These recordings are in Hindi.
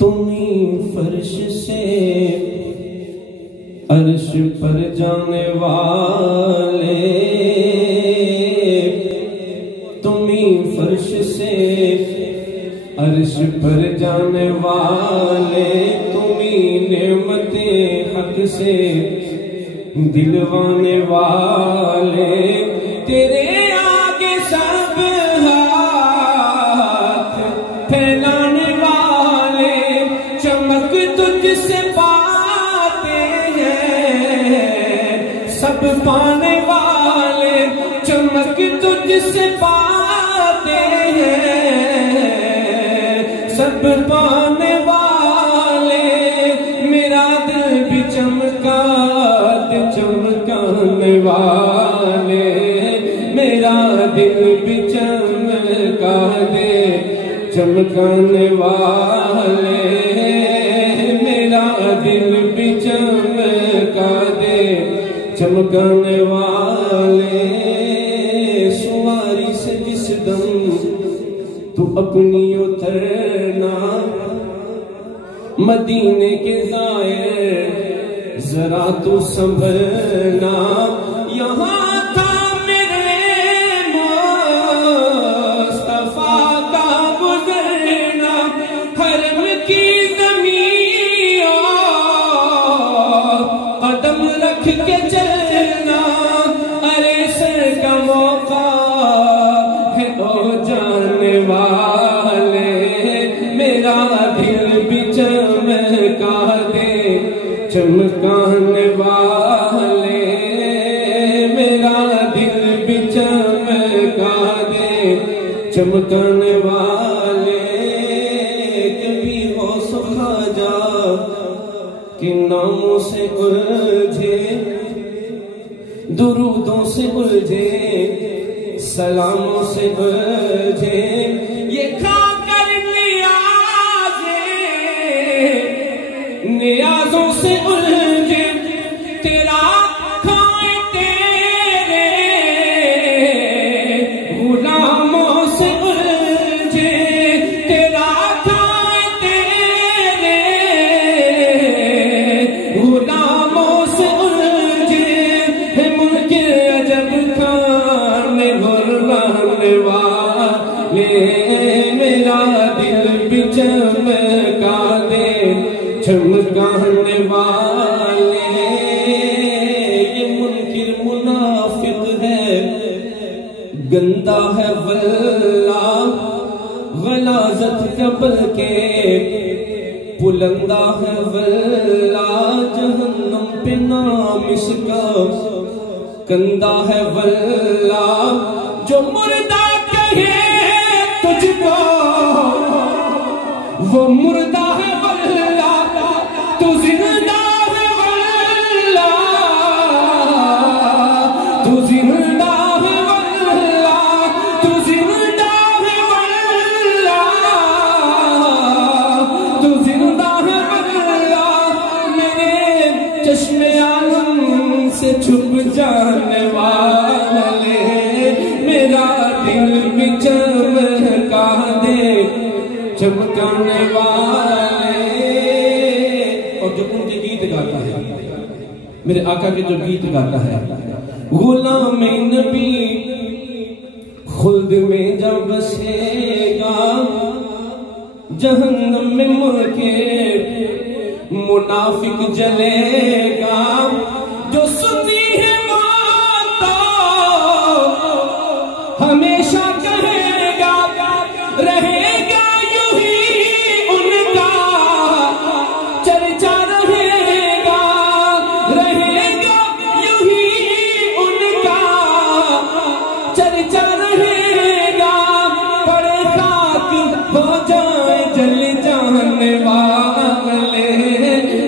तुम्ही फर्श से अर्श पर जाने वाले, तुम्ही फर्श से अर्श पर जाने वाले, तुम्ही नेमते हक से दिलवाने वाले, तेरे आगे सब हाथ फैलाने वाले, चमक तुझसे पाते हैं सब पाने वाले, चमक तुझसे पाते हैं सब पाने वाले, मेरा दिल भी चमका दे चमकाने वाले, मेरा दिल भी चमका दे चमकाने वाले, मेरा दिल भी चमका दे चमकाने वाले। सुवारी से जिस दम तू अपनी उतरना, मदीने के ज़ाहिर जरा तू संभलना, यहाँ था मेरे मुस्तफा का गुजरना, हरम की ज़मीन कदम रख के चलना, अरे सर का मौका है ओ जाने वाले, मेरा दिल भी चमका दे चमकाने वाले, मेरा दिल भी चमका दे चमकाने वाले। कभी गौस ख्वाजा के नामों से उलझे, दुरूदों से उलझे, सलामों से उलझे, ये खाकर नियाज़ों से उलझे, तेरा खाए तेरे गुलामों से उलझे, तेरा खाए तेरे गुलामों से उलझे, है मुल्के अजब खाने गुर्बाने वाले, मेरा दिल भी चमका दे चमकाने वाले। ये मुनकिर मुनाफिक है, गंदा है वल्ला, गलाजत कबल के बुलंदा है वल्ला, जहन्नम पे नाम इसका गंदा है वल्ला, जो मुर्दा कहे तुझको वो मुर्दा है वल्ला, तू जिंदा है वल्ला, तू जिंदा है वल्ला, तू जिंदा है वल्ला, तू जिंदा है वल्ला, मेरे चश्मे आलम से छुप जाने वाले, मेरा दिल भी चमका दे चमकाने वाले। और जो उनके गीत गाता है, मेरे आका के जो गीत गाता है, गुलाम नबी खुल्द में जब बसेगा, जहन्नम में मुल्के मुनाफिक जलेगा, जो सुनी है माता हमेशा कहेगा, रहेगा यूं ही उनका चर्चा, रहेगा रहेगा यूं ही उनका चर्चा, रहेगा पड़े खाक हो जाए जल जाने वाले,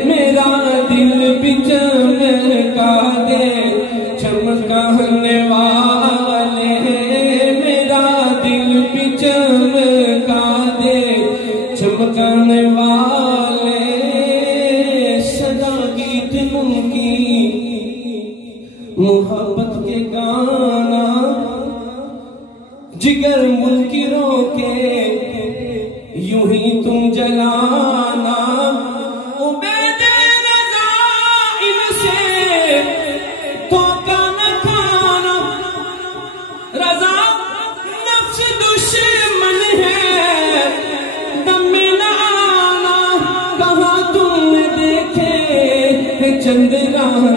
मेरा दिल भी चमका दे चमकाने वाले, मेरा दिल भी चमका दे चमकाने वाले। सदा गीत मुनकी मोहब्बत के गाना, जिगर मुनकिरों के यूं ही तुम जलाना, उबैद रज़ा इनसे धोखा न खाना। रज़ा नफ्स दुश्मन है, दम में न आना, कहाँ तुमने देखे चंद्रमा